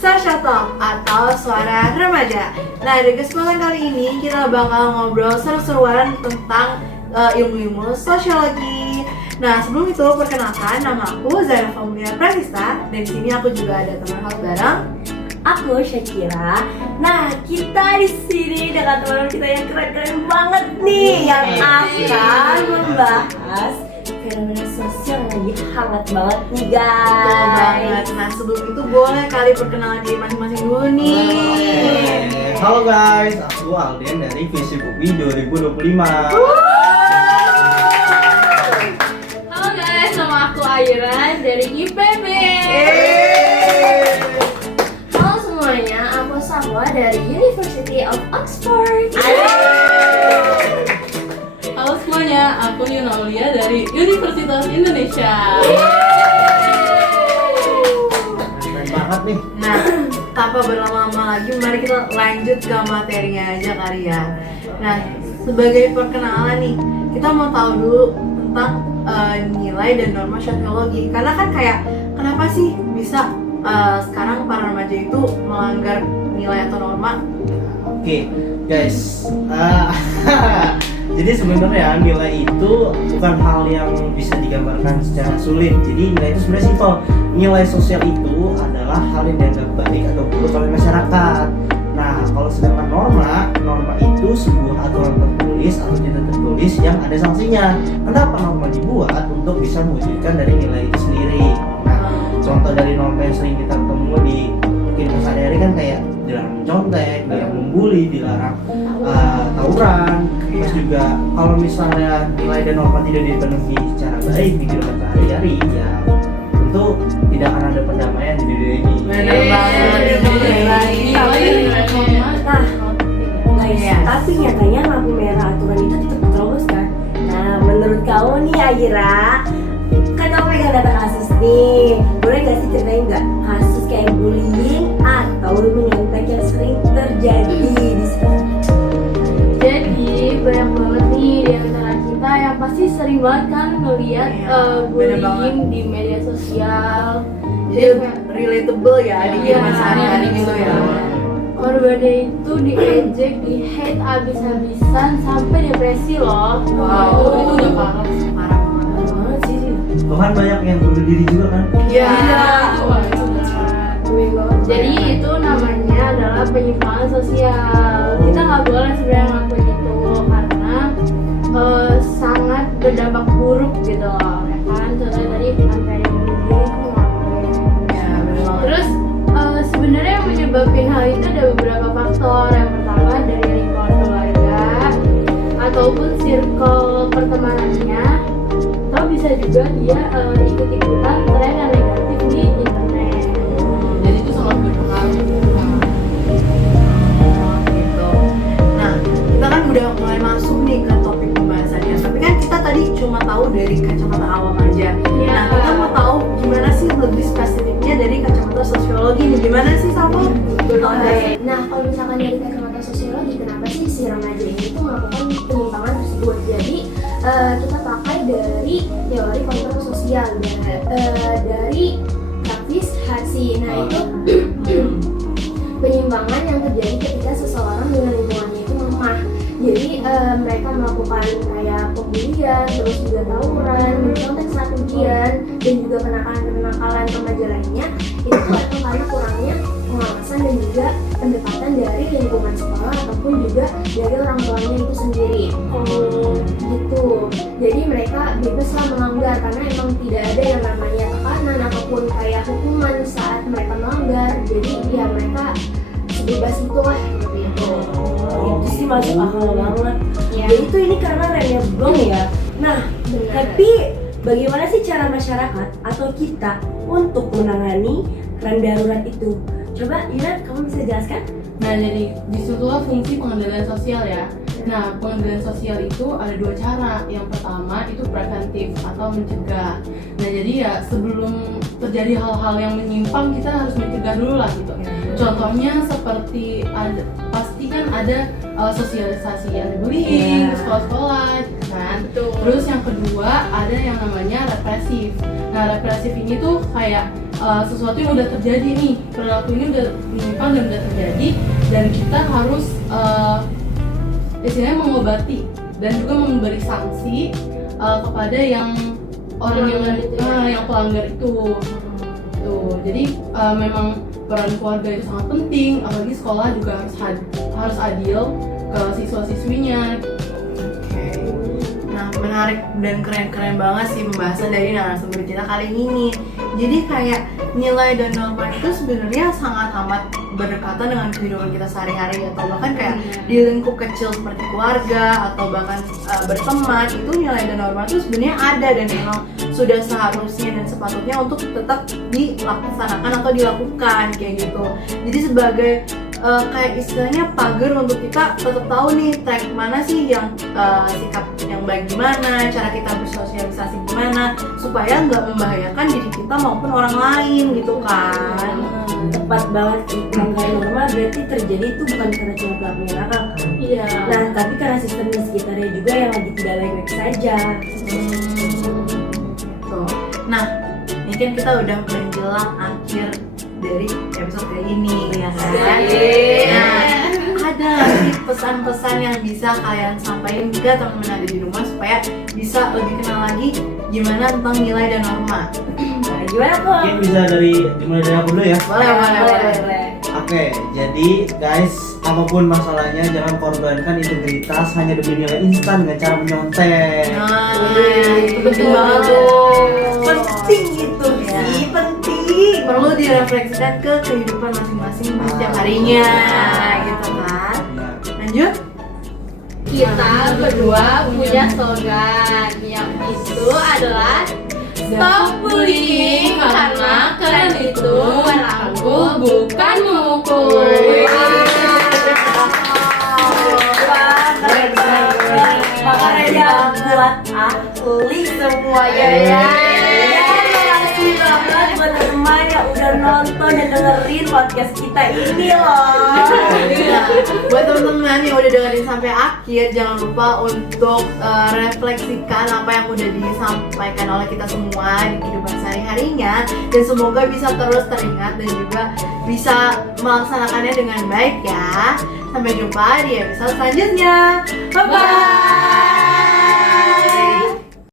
Sasha Talk atau Suara Remaja. Nah, di kesempatan kali ini kita bakal ngobrol seru-seruan tentang ilmu-ilmu sosiologi. Nah, sebelum itu perkenalkan, nama aku Zara Famulia Pratista dan di sini aku juga ada teman host bareng. Aku Shakira. Nah, kita di sini dengan teman kita yang keren-keren banget nih, yang akan membahas fenomena sosial yang lagi hangat banget nih, guys. Betul banget. Nah, sebelum itu boleh kali perkenalan diri masing-masing dulu nih. Halo guys, aku Alden dari Visi Bukti 2025. Halo guys, nama aku Aira dari IPB. Halo semuanya, aku Safwa dari University of Oxford. Halo semuanya, aku Yunaulia dari Universitas Indonesia. Keren banget nih. Nah, tanpa berlama-lama lagi, mari kita lanjut ke materinya aja kali ya. Nah, sebagai perkenalan nih, kita mau tahu dulu tentang nilai dan norma sosiologi. Karena kan kayak, kenapa sih bisa sekarang para remaja itu melanggar nilai atau norma? Oke, guys. Jadi sebenarnya nilai itu bukan hal yang bisa digambarkan secara sulit. Jadi nilai itu sebenarnya simpel. Nilai sosial itu adalah hal yang dianggap baik atau buruk oleh masyarakat. Nah, kalau sedangkan norma itu sebuah aturan tertulis atau tidak tertulis yang ada sanksinya. Kenapa norma dibuat? Untuk bisa mewujudkan dari nilai itu sendiri. Nah, contoh dari norma yang sering kita ketemu di kehidupan sehari-hari kan kayak dilarang mencontek, dilarang membuli, dilarang tawuran. Terus juga kalau misalnya nilai dan norma tidak dipenuhi secara baik di kehidupan sehari-hari, ya tentu tidak akan ada perdamaian di dunia ini. Bener banget. Tapi nyatanya lampu merah aturan itu tetap terus kan. Nah, menurut kamu nih Aira, kan kamu pegang data kasus nih, boleh gak sih ceritain gak kasus kayak bullying atau menyontek yang sering terjadi di sekolah? Jadi banyak banget nih di antara kita yang pasti sering banget kan ngeliat bener bullying di media sosial. Jadi relatable ya di kehidupan sehari-hari gitu ya. Korbannya itu diejek, di-hate abis-abisan sampai depresi loh. Wow, Itu udah parah. Parah banget sih. Bahkan banyak yang bunuh diri juga kan. Iya. Jadi itu namanya adalah penyimpangan sosial. Kita nggak boleh sebenarnya ngelakuin itu karena sangat berdampak buruk gitu loh, ya kan? Contohnya tadi sampai ada yang bunuh diri itu ngelakuin. Ya, bener banget. Terus sebenarnya yang menyebabkan hal itu ada beberapa faktor. Yang pertama dari lingkungan keluarga ataupun circle pertemanannya, atau bisa juga dia ikut-ikutan tren yang negatif di internet. Jadi itu sangat berpengaruh. Gitu. Nah, kita kan udah mulai masuk nih ke topik pembahasannya. Tapi kan kita tadi cuma tahu dari kacamata awam aja. Iya. Nah, kita mau tahu gimana sih lebih spesifiknya dari kacamata sosiologi nih. Gimana sih, Sapo? Nah, kalau misalkan dari kacamata sosiologi, kenapa sih si remaja ini tuh melakukan penyimpangan tersebut? Jadi kita pakai dari teori kontrol sosial dari Travis Harsi. Nah, itu penyimpangan yang terjadi ketika seseorang dengan lingkungannya itu lemah. Jadi mereka melakukan kayak pembulian, terus juga tawuran, mencontek saat ujian, dan juga kenakalan remaja lainnya. Itu tuh karena kurangnya pengawasan dan juga pendekatan dari lingkungan sekolah ataupun juga dari orang tuanya itu sendiri. Gitu. Jadi mereka bebaslah melanggar karena emang tidak ada yang namanya tekanan ataupun kayak hukuman saat mereka melanggar. Jadi ya mereka sebebas itulah seperti itu. Itu sih masuk akal banget. Ya. Jadi itu ini karena remnya belum ya. Nah, tapi bagaimana sih cara masyarakat atau kita untuk menangani rem darurat itu? Coba Ina, kamu bisa jelaskan? Nah, jadi disitulah fungsi pengendalian sosial ya. Nah, pengendalian sosial itu ada dua cara. Yang pertama itu preventif atau mencegah. Nah, jadi ya sebelum terjadi hal-hal yang menyimpang, kita harus mencegah dulu lah gitu. Contohnya seperti ada, pasti kan ada sosialisasi yang bullying di sekolah-sekolah kan. Terus yang kedua ada yang namanya represif. Nah, represif ini tuh kayak sesuatu yang udah terjadi nih, perilaku ini udah menyimpang dan udah terjadi, dan kita harus istilahnya mengobati dan juga memberi sanksi kepada yang orang yang pelanggar itu. Tuh, jadi memang peran keluarga itu sangat penting, apalagi sekolah juga harus adil ke siswa-siswinya. Oke. Nah, menarik dan keren-keren banget sih pembahasan dari narasumber kita kali ini. Jadi kayak nilai dan norma itu sebenarnya sangat amat berdekatan dengan kehidupan kita sehari-hari, atau bahkan kayak di lingkup kecil seperti keluarga atau bahkan berteman, itu nilai dan norma itu sebenarnya ada dan memang sudah seharusnya dan sepatutnya untuk tetap dilaksanakan atau dilakukan kayak gitu. Jadi sebagai kayak istilahnya pagar untuk kita tetap tahu nih track mana sih yang sikap yang baik gimana, cara kita bersosialisasi gimana supaya nggak membahayakan diri kita maupun orang lain gitu kan. Tepat banget sih, melanggar norma berarti terjadi itu bukan karena cuma pelakunya nakal kan? Iya. Nah, tapi karena sistem di sekitarnya juga yang lagi tidak baik-baik saja. Tuh. Nah, ini kan kita udah menjelang akhir dari episode kali ini ya kan? Nah, ada nggak sih pesan-pesan yang bisa kalian sampaikan ke teman-teman yang ada di rumah supaya bisa lebih kenal lagi gimana tentang nilai dan norma? Nah, gimana kok? Mungkin bisa dimulai dari aku dulu ya. Boleh. Oke, jadi guys, apapun masalahnya jangan korbankan integritas hanya demi nilai instan dengan cara menyontek. Nah, itu penting banget tuh. Penting gitu sih, penting. Perlu direfleksikan ke kehidupan masing-masing setiap harinya, gitu kan? Lanjut. Kita berdua punya slogan yang itu adalah Stop bullying karena kalian itu merangkul bukan memukul. Makanya buat ahli semuanya ya. Makasih banget buat teman yang udah nonton dan dengerin podcast kita ini loh. Nah, buat teman-teman yang udah dengerin sampai akhir, jangan lupa untuk refleksikan apa yang udah disampaikan oleh kita semua di kehidupan sehari-harinya, dan semoga bisa terus teringat dan juga bisa melaksanakannya dengan baik ya. Sampai jumpa di episode selanjutnya. Bye bye.